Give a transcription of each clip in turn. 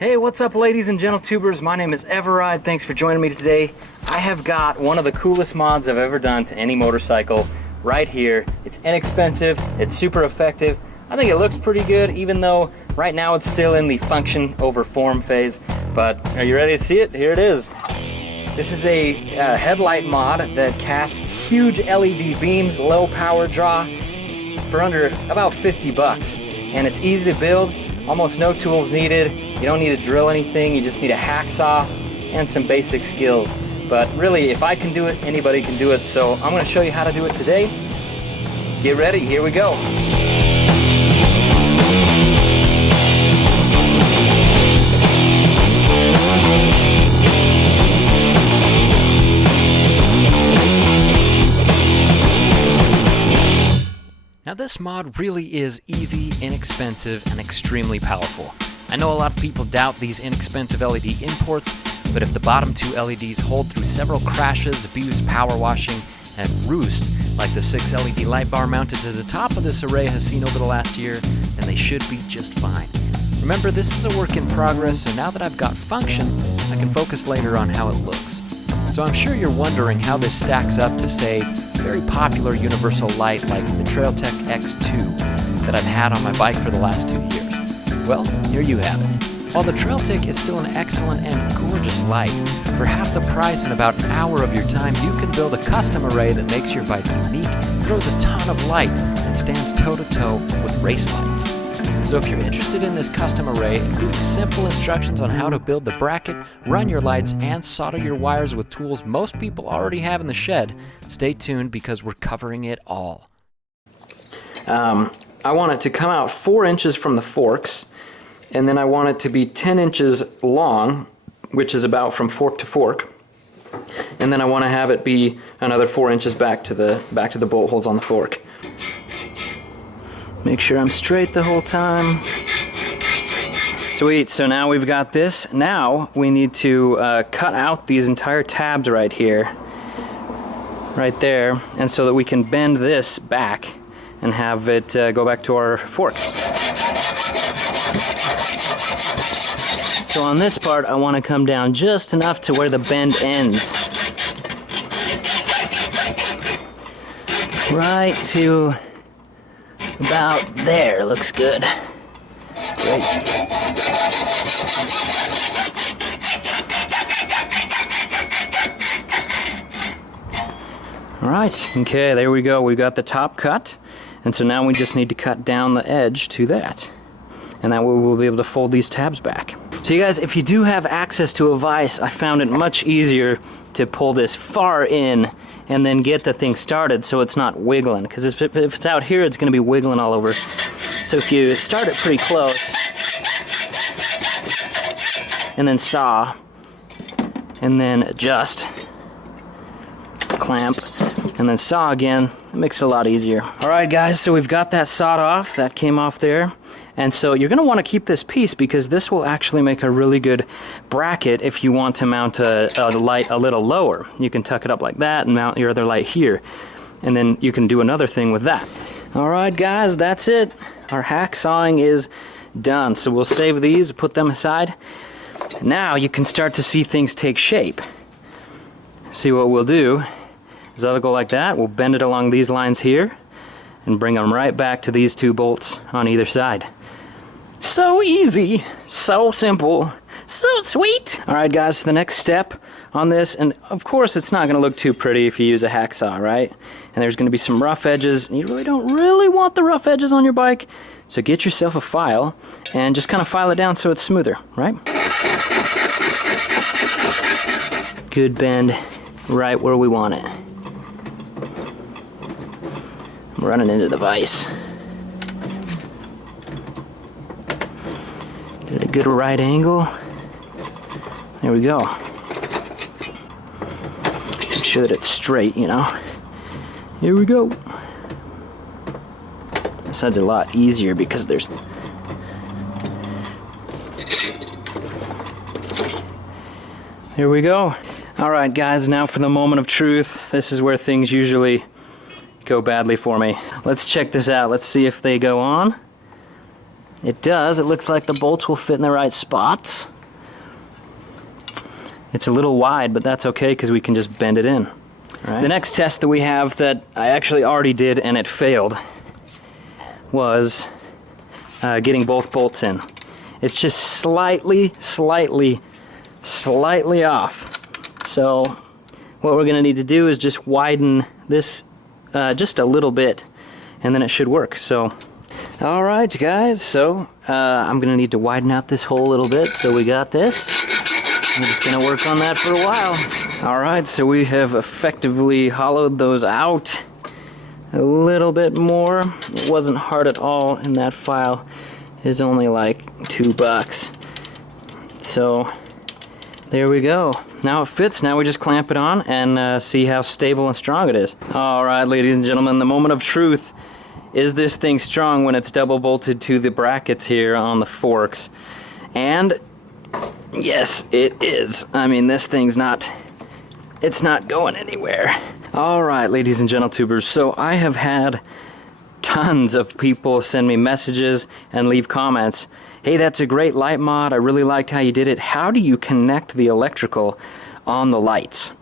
Hey, what's up ladies and gentle tubers? My name is eveRide. Thanks for joining me today. I have got one of the coolest mods I've ever done to any motorcycle right here. It's inexpensive, it's super effective. I think it looks pretty good, even though right now it's still in the function over form phase. But are you ready to see it? Here it is. This is a headlight mod that casts huge LED beams, low power draw, for under about 50 bucks. And it's easy to build, almost no tools needed. You don't need to drill anything, you just need a hacksaw and some basic skills. But really, if I can do it, anybody can do it. So I'm gonna show you how to do it today. Get ready, here we go. Now this mod really is easy, inexpensive, and extremely powerful. I know a lot of people doubt these inexpensive LED imports, but if the bottom two LEDs hold through several crashes, abuse, power washing, and roost, like the 6 LED light bar mounted to the top of this array has seen over the last year, then they should be just fine. Remember, this is a work in progress, so now that I've got function, I can focus later on how it looks. So I'm sure you're wondering how this stacks up to, say, a very popular universal light like the Trailtech X2 that I've had on my bike for the last 2 years. Well, here you have it. While the Trailtech is still an excellent and gorgeous light, for half the price and about an hour of your time, you can build a custom array that makes your bike unique, throws a ton of light, and stands toe-to-toe with race lights. So if you're interested in this custom array, including simple instructions on how to build the bracket, run your lights, and solder your wires with tools most people already have in the shed, stay tuned because we're covering it all. I want it to come out 4 inches from the forks, and then I want it to be 10 inches long, which is about from fork to fork. And then I want to have it be another 4 inches back to the bolt holes on the fork. Make sure I'm straight the whole time. Sweet, so now we've got this. Now we need to cut out these entire tabs right here, right there, and so that we can bend this back and have it go back to our forks. So on this part, I want to come down just enough to where the bend ends. Right to about there, looks good. Great. Alright, okay, there we go. We've got the top cut, and so now we just need to cut down the edge to that. And that way we'll be able to fold these tabs back. So you guys, if you do have access to a vise, I found it much easier to pull this far in and then get the thing started so it's not wiggling. Because if it's out here, it's going to be wiggling all over. So if you start it pretty close, and then saw, and then adjust, clamp, and then saw again, it makes it a lot easier. Alright guys, so we've got that sawed off, that came off there. And so you're going to want to keep this piece because this will actually make a really good bracket if you want to mount a light a little lower. You can tuck it up like that and mount your other light here. And then you can do another thing with that. Alright guys, that's it. Our hacksawing is done. So we'll save these, put them aside. Now you can start to see things take shape. See what we'll do is that'll go like that. We'll bend it along these lines here and bring them right back to these 2 bolts on either side. So easy, so simple, so sweet. Alright guys, so the next step on this, and of course it's not going to look too pretty if you use a hacksaw, right? And there's going to be some rough edges, and you really don't want the rough edges on your bike. So get yourself a file and just kind of file it down so it's smoother, right? Good bend right where we want it. I'm running into the vise. Get a good right angle. There we go. Make sure that it's straight, you know. Here we go. This side's a lot easier because there's... Here we go. Alright guys, now for the moment of truth. This is where things usually go badly for me. Let's check this out. Let's see if they go on. It does. It looks like the bolts will fit in the right spots. It's a little wide, but that's okay because we can just bend it in. Right. The next test that we have that I actually already did and it failed was getting both bolts in. It's just slightly off. So what we're going to need to do is just widen this just a little bit, and then it should work. So, all right, guys. So I'm going to need to widen out this hole a little bit. So we got this. I'm just going to work on that for a while. All right. So we have effectively hollowed those out a little bit more. It wasn't hard at all, and that file is only like $2. So there we go. Now it fits. Now we just clamp it on and see how stable and strong it is. All right, ladies and gentlemen, the moment of truth. Is this thing strong when it's double bolted to the brackets here on the forks? And yes, it is. I mean, this thing's it's not going anywhere. All right, ladies and gentle-tubers, so I have had tons of people send me messages and leave comments. Hey, that's a great light mod. I really liked how you did it. How do you connect the electrical on the lights?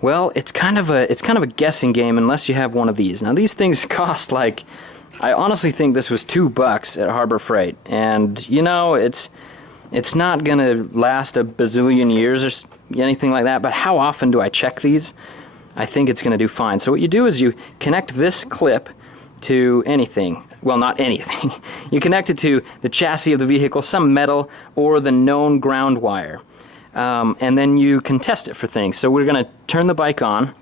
Well, it's kind of a guessing game unless you have one of these. Now, these things cost like, I honestly think this was $2 at Harbor Freight, and you know, it's not gonna last a bazillion years or anything like that. But how often do I check these? I think it's gonna do fine. So what you do is you connect this clip to anything. Well, not anything. You connect it to the chassis of the vehicle, some metal, or the known ground wire. And then you can test it for things. So we're going to turn the bike on.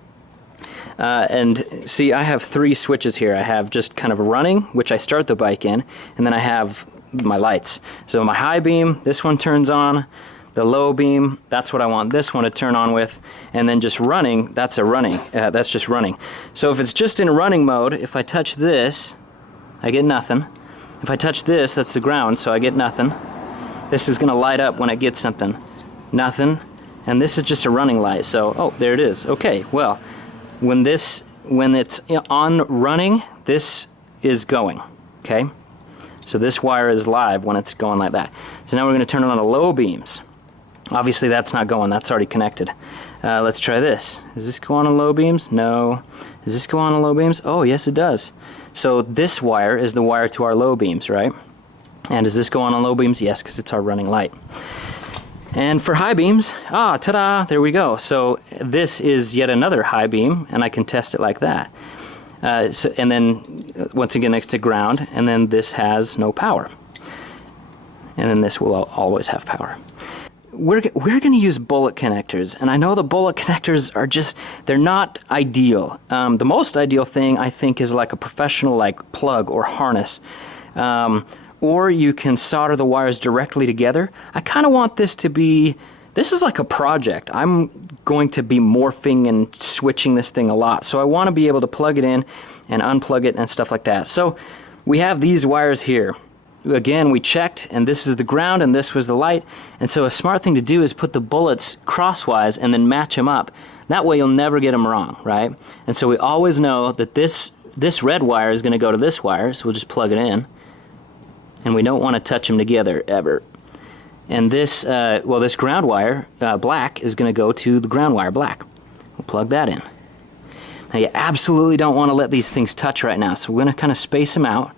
And see, I have 3 switches here. I have just kind of running, which I start the bike in, and then I have my lights. So my high beam, this one turns on. The low beam, that's what I want this one to turn on with. And then just running, that's just running. So if it's just in running mode, if I touch this, I get nothing. If I touch this, that's the ground, so I get nothing. This is going to light up when it gets something. Nothing. And this is just a running light, so, oh, there it is. Okay, well, when it's on running, this is going, okay? So this wire is live when it's going like that. So now we're going to turn it on to low beams. Obviously that's not going, that's already connected. Let's try this. Does this go on low beams? No. Does this go on low beams? Oh, yes it does. So this wire is the wire to our low beams, right? And does this go on low beams? Yes, because it's our running light. And for high beams, ta-da, there we go. So this is yet another high beam, and I can test it like that. And then, once again, next to ground, and then this has no power. And then this will always have power. We're going to use bullet connectors, and I know the bullet connectors are they're not ideal. The most ideal thing, I think, is like a professional plug or harness. Or you can solder the wires directly together. I kind of want this to be, this is like a project. I'm going to be morphing and switching this thing a lot. So I want to be able to plug it in and unplug it and stuff like that. So we have these wires here. Again, we checked, and this is the ground and this was the light. And so a smart thing to do is put the bullets crosswise and then match them up. That way you'll never get them wrong, right? And so we always know that this red wire is going to go to this wire, so we'll just plug it in. And we don't want to touch them together ever. And this, this ground wire, black, is going to go to the ground wire, black. We'll plug that in. Now you absolutely don't want to let these things touch right now, so we're going to kind of space them out,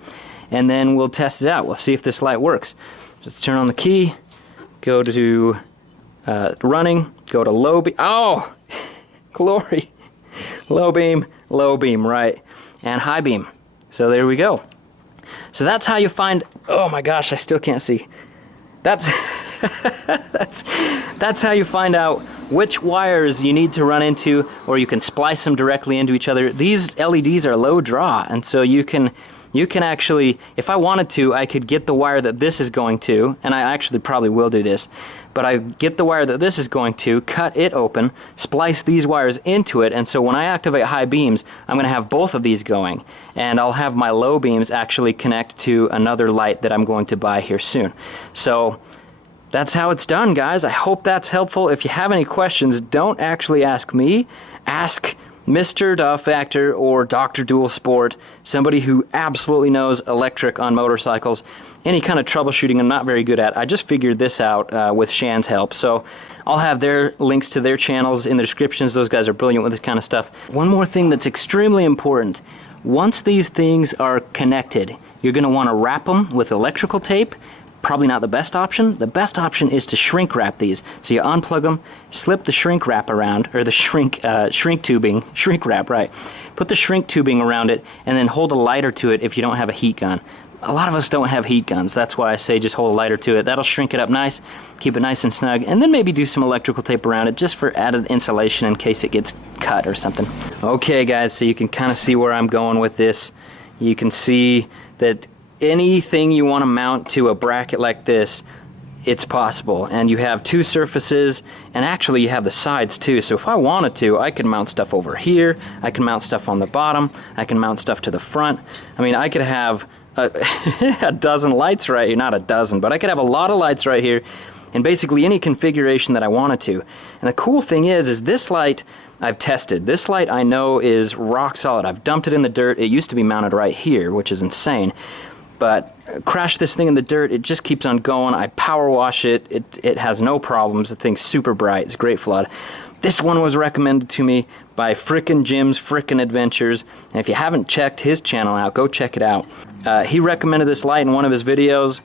and then we'll test it out. We'll see if this light works. Let's turn on the key, go to running, go to low beam. Oh, glory. Low beam, right. And high beam. So there we go. So that's how you find, oh my gosh, I still can't see. That's that's how you find out which wires you need to run into, or you can splice them directly into each other. These LEDs are low draw, and so you can actually, if I wanted to, I could get the wire that this is going to, and I actually probably will do this, but I get the wire that this is going to, cut it open, splice these wires into it, and so when I activate high beams, I'm going to have both of these going, and I'll have my low beams actually connect to another light that I'm going to buy here soon. So that's how it's done, guys. I hope that's helpful. If you have any questions, don't actually ask me. Ask Mr. Duff Factor or Dr. Dual Sport, somebody who absolutely knows electric on motorcycles. any kind of troubleshooting I'm not very good at. I just figured this out with Shan's help. So I'll have their links to their channels in the descriptions. Those guys are brilliant with this kind of stuff. One more thing that's extremely important. Once these things are connected, you're going to want to wrap them with electrical tape. Probably not the best option. The best option is to shrink wrap these. So you unplug them, slip the shrink wrap around, or the shrink wrap, right. Put the shrink tubing around it, and then hold a lighter to it if you don't have a heat gun. A lot of us don't have heat guns. That's why I say just hold a lighter to it. That'll shrink it up nice, keep it nice and snug, and then maybe do some electrical tape around it just for added insulation in case it gets cut or something. Okay guys, so you can kind of see where I'm going with this. You can see that anything you want to mount to a bracket like this, it's possible. And you have two surfaces, and actually you have the sides too. So if I wanted to, I could mount stuff over here, I can mount stuff on the bottom, I can mount stuff to the front. I mean, I could have a dozen lights right here, not a dozen, but I could have a lot of lights right here in basically any configuration that I wanted to. And the cool thing is this light I've tested. This light I know is rock solid. I've dumped it in the dirt. It used to be mounted right here, which is insane. But crash this thing in the dirt, it just keeps on going. I power wash it. It has no problems. The thing's super bright. It's a great flood. This one was recommended to me by frickin' Jim's Frickin' Adventures, and if you haven't checked his channel out, go check it out. He recommended this light in one of his videos.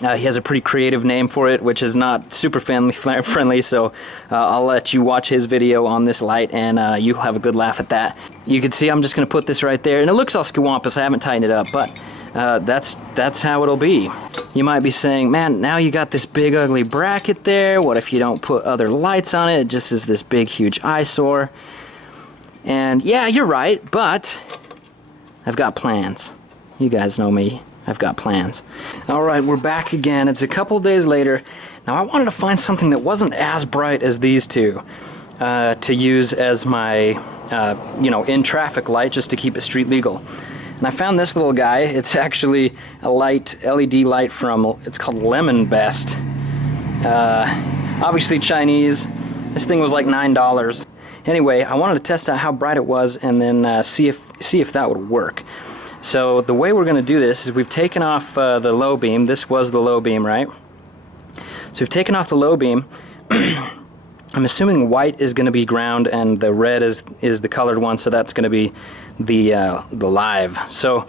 He has a pretty creative name for it, which is not super family friendly, so I'll let you watch his video on this light, and you'll have a good laugh at that. You can see I'm just going to put this right there, and it looks all skewampus. I haven't tightened it up, but that's how it'll be. You might be saying, man, now you got this big ugly bracket there. What if you don't put other lights on it? It just is this big huge eyesore. And yeah, you're right, but I've got plans. You guys know me. I've got plans. Alright, we're back again. It's a couple days later. Now I wanted to find something that wasn't as bright as these two to use as my in traffic light, just to keep it street legal. And I found this little guy. It's actually a light, LED light from, it's called Lemon Best. Obviously Chinese. This thing was like $9. Anyway, I wanted to test out how bright it was and then see if that would work. So the way we're going to do this is we've taken off the low beam. This was the low beam, right? So we've taken off the low beam. I'm assuming white is going to be ground and the red is the colored one, so that's going to be the live. So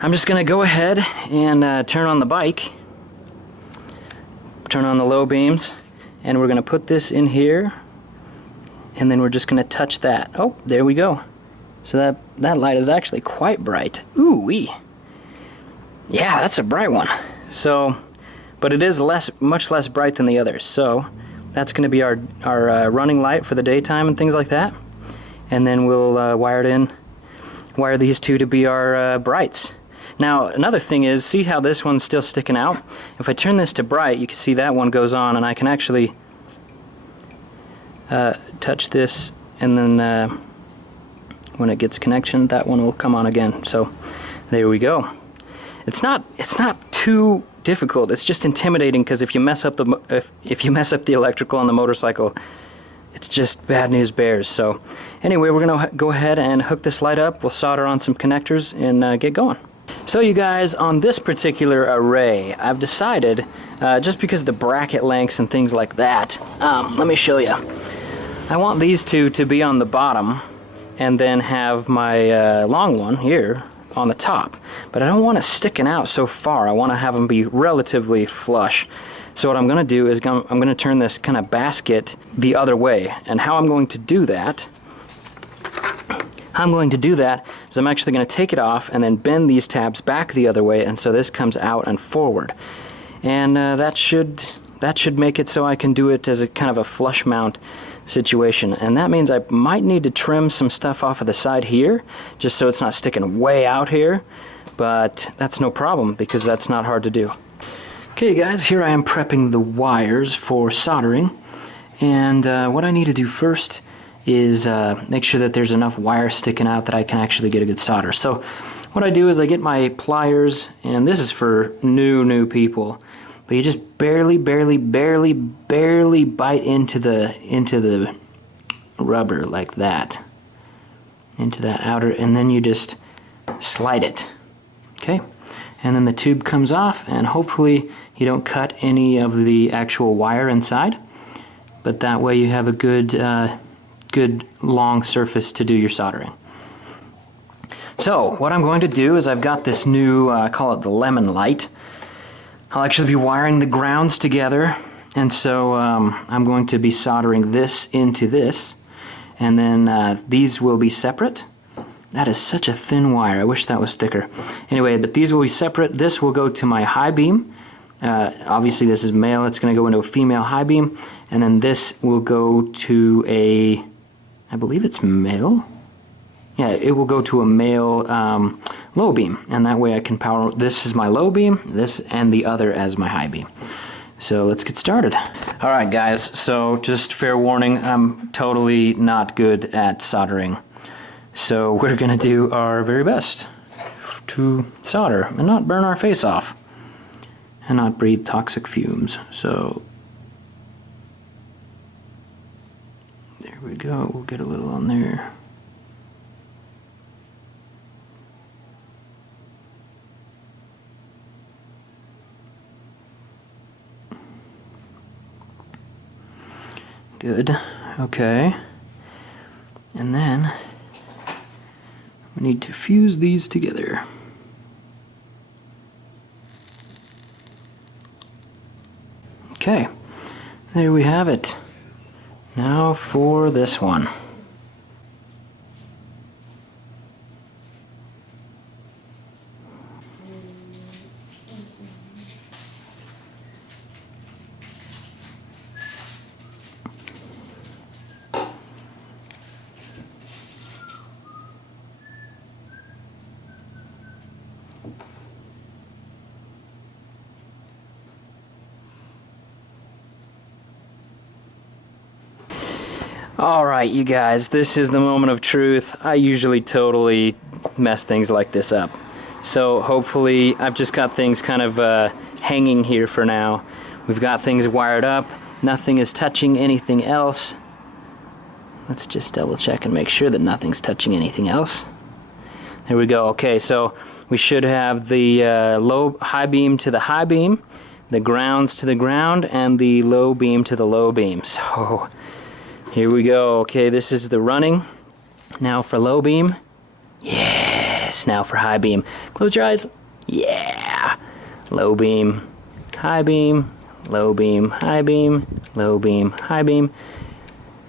I'm just going to go ahead and turn on the bike, turn on the low beams, and we're going to put this in here, and then we're just going to touch that. Oh, there we go. So that light is actually quite bright. Ooh-wee. Yeah, that's a bright one. So, but it is much less bright than the others. So that's going to be our running light for the daytime and things like that. And then we'll wire these two to be our brights. Now, another thing is, see how this one's still sticking out? If I turn this to bright, you can see that one goes on, and I can actually touch this, and then when it gets connection, that one will come on again. So there we go. It's not too difficult. It's just intimidating, because if you mess up the electrical on the motorcycle, it's just bad news bears. So anyway, we're gonna go ahead and hook this light up. We'll solder on some connectors and get going. So you guys, on this particular array, I've decided, just because of the bracket lengths and things like that, let me show you. I want these two to be on the bottom, and then have my long one here on the top. But I don't want it sticking out so far. I want to have them be relatively flush. So what I'm going to do is I'm going to turn this kind of basket the other way. And how I'm going to do that is I'm actually going to take it off and then bend these tabs back the other way, and so this comes out and forward. And that should make it so I can do it as a kind of a flush mount situation. And that means I might need to trim some stuff off of the side here, just so it's not sticking way out here, but that's no problem because that's not hard to do. Okay guys, here I am prepping the wires for soldering, and what I need to do first is make sure that there's enough wire sticking out that I can actually get a good solder. So what I do is I get my pliers, and this is for new people, but you just barely bite into the rubber like that, into that outer, and then you just slide it. Okay, and then the tube comes off, and hopefully you don't cut any of the actual wire inside, but that way you have a good long surface to do your soldering. So what I'm going to do is I've got this new, I call it the lemon light. I'll actually be wiring the grounds together, and so I'm going to be soldering this into this, and then these will be separate. That is such a thin wire, I wish that was thicker. Anyway, but these will be separate. This will go to my high beam. Obviously this is male, it's going to go into a female high beam, and then this will go to a, I believe it's male? Yeah, it will go to a male low beam, and that way I can power, this is my low beam, this and the other as my high beam. So let's get started. Alright guys, so just fair warning, I'm totally not good at soldering. So we're going to do our very best to solder and not burn our face off and not breathe toxic fumes. So there we go, we'll get a little on there. Good, okay. And then we need to fuse these together. Okay, there we have it. Now for this one. Alright you guys, this is the moment of truth. I usually totally mess things like this up. So hopefully, I've just got things kind of hanging here for now. We've got things wired up, nothing is touching anything else. Let's just double check and make sure that nothing's touching anything else. There we go, okay, so we should have the high beam to the high beam, the grounds to the ground, and the low beam to the low beam. So here we go. Okay, this is the running. Now for low beam. Yes. Now for high beam. Close your eyes. Yeah. Low beam, high beam, low beam, high beam, low beam, high beam.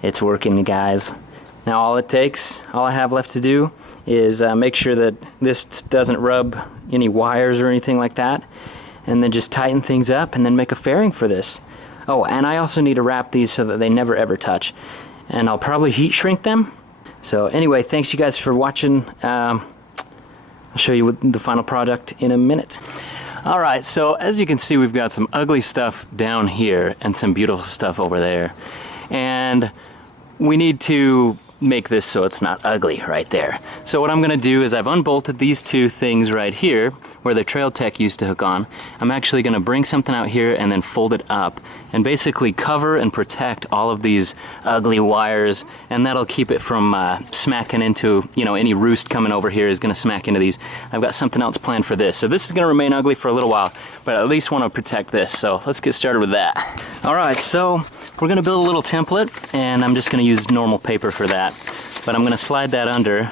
It's working, guys. Now all it takes, all I have left to do is make sure that this doesn't rub any wires or anything like that, and then just tighten things up and then make a fairing for this. Oh, and I also need to wrap these so that they never ever touch. And I'll probably heat shrink them. So anyway, thanks you guys for watching. I'll show you the final product in a minute. Alright, so as you can see, we've got some ugly stuff down here and some beautiful stuff over there. And we need to make this so it's not ugly right there. So what I'm going to do is I've unbolted these two things right here where the Trail Tech used to hook on. I'm actually going to bring something out here and then fold it up and basically cover and protect all of these ugly wires, and that'll keep it from smacking into, you know, any roost coming over here is going to smack into these. I've got something else planned for this. So this is going to remain ugly for a little while, but I at least want to protect this. So let's get started with that. Alright, so we're going to build a little template, and I'm just going to use normal paper for that. But I'm going to slide that under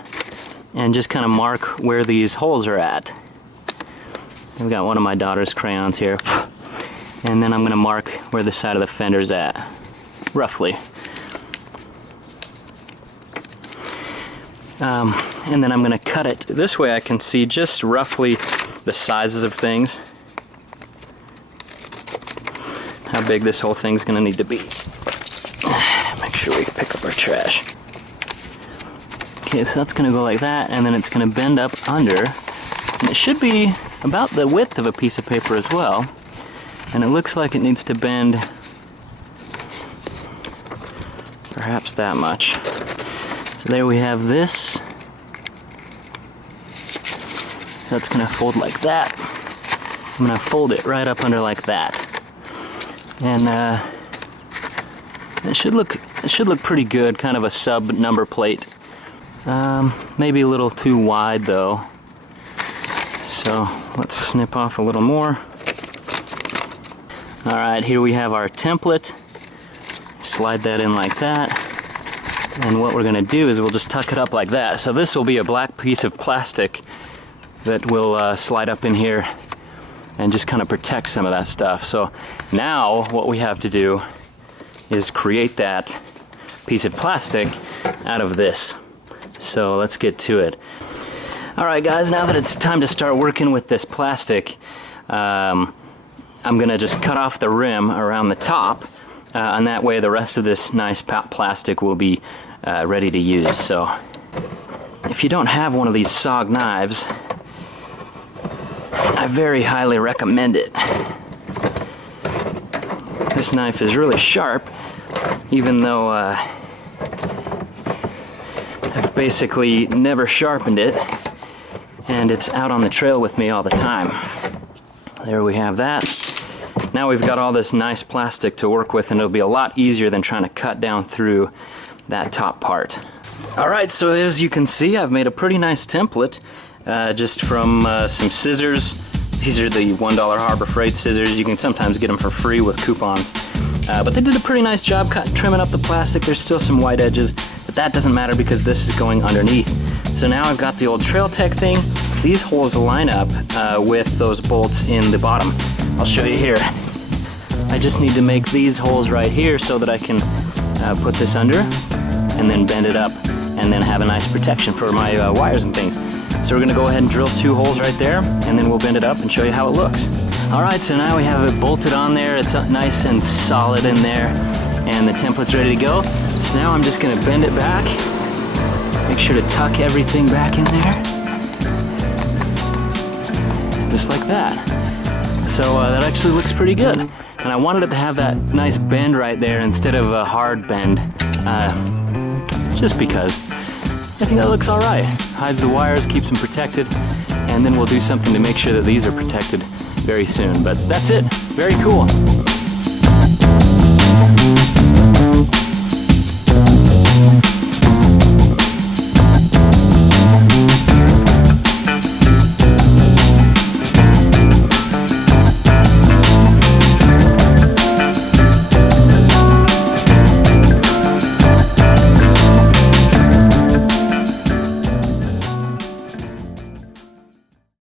and just kind of mark where these holes are at. I've got one of my daughter's crayons here. And then I'm going to mark where the side of the fender's at, roughly. And then I'm going to cut it. This way I can see just roughly the sizes of things. How big this whole thing's going to need to be. Make sure we pick up our trash. Okay, so that's going to go like that, and then it's going to bend up under. And it should be about the width of a piece of paper as well. And it looks like it needs to bend perhaps that much. So there we have this. That's going to fold like that. I'm going to fold it right up under like that. And it should look pretty good, kind of a sub number plate. Maybe a little too wide though. So let's snip off a little more. All right, here we have our template. Slide that in like that. And what we're gonna do is we'll just tuck it up like that. So this will be a black piece of plastic that will slide up in here and just kind of protect some of that stuff. So now what we have to do is create that piece of plastic out of this. So let's get to it. All right guys, now that it's time to start working with this plastic, I'm gonna just cut off the rim around the top, and that way the rest of this nice plastic will be ready to use. So if you don't have one of these SOG knives, I very highly recommend it. This knife is really sharp, even though I've basically never sharpened it, and it's out on the trail with me all the time. There we have that. Now we've got all this nice plastic to work with, and it'll be a lot easier than trying to cut down through that top part. Alright, so as you can see, I've made a pretty nice template just from some scissors. These are the $1 Harbor Freight scissors. You can sometimes get them for free with coupons. But they did a pretty nice job trimming up the plastic. There's still some white edges, but that doesn't matter because this is going underneath. So now I've got the old Trail Tech thing. These holes line up with those bolts in the bottom. I'll show you here. I just need to make these holes right here so that I can put this under and then bend it up and then have a nice protection for my wires and things. So we're gonna go ahead and drill 2 holes right there, and then we'll bend it up and show you how it looks. All right, so now we have it bolted on there. It's nice and solid in there, and the template's ready to go. So now I'm just gonna bend it back. Make sure to tuck everything back in there. Just like that. So that actually looks pretty good. And I wanted it to have that nice bend right there instead of a hard bend, just because. I think that looks all right. Hides the wires, keeps them protected, and then we'll do something to make sure that these are protected very soon. But that's it. Very cool.